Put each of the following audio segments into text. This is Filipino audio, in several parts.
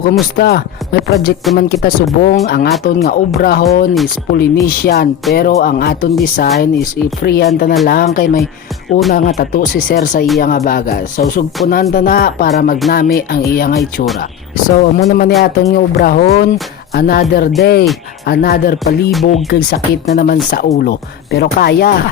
So, kamusta? May project naman kita subong. Ang aton nga obrahon is Polynesian, pero ang aton design is i-freehan ta na lang kay may una nga tattoo si sir sa iya nga baga. So, sugpunan ta na para magnami ang iya nga itsura. So, amo naman ni aton nga obrahon. Another day, another palibog kay sakit na naman sa ulo. Pero kaya.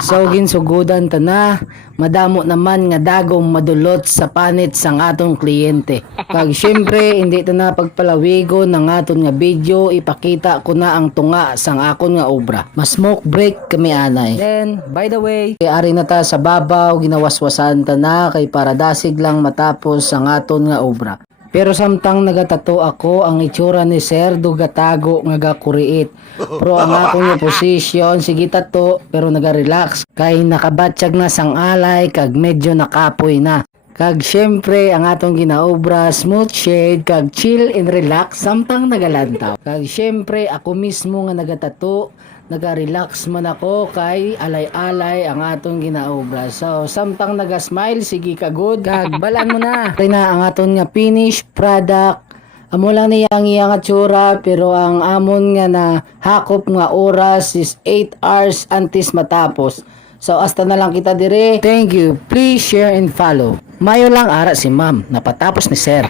So ginsugudan ta na, madamo naman nga dagong madulot sa panit sang atong kliyente. Kag syempre hindi ta na pagpalawigo ng aton nga video, ipakita ko na ang tunga sang akon nga obra. Mas smoke break kami anay. Then, by the way, ari na ta sa babaw, ginawaswasan ta na kay para dasig lang matapos ang aton nga obra. Pero samtang nagatato ako, ang itsura ni Sir dugatago nga gakuriit. Pero ang akong nga posisyon, sige tato, pero naga-relax. Kay nakabatsyag na sang alay, kag medyo nakapoy na. Kag syempre, ang atong ginaobra, smooth shade, kag chill and relax, samtang nagalantaw. Kag syempre, ako mismo nga nagatato, naga-relax man ako kay alay-alay ang atong ginaobra. So, samtang naga-smile, sige ka good, kag balaan mo na. Kaya na ang aton nga finished product. Amo lang niya ang iyang atsura, pero ang amon nga na hakop nga oras is 8 hours antes matapos. So, hasta na lang kita dire. Thank you. Please share and follow. Mayo lang ara si ma'am, napatapos ni sir.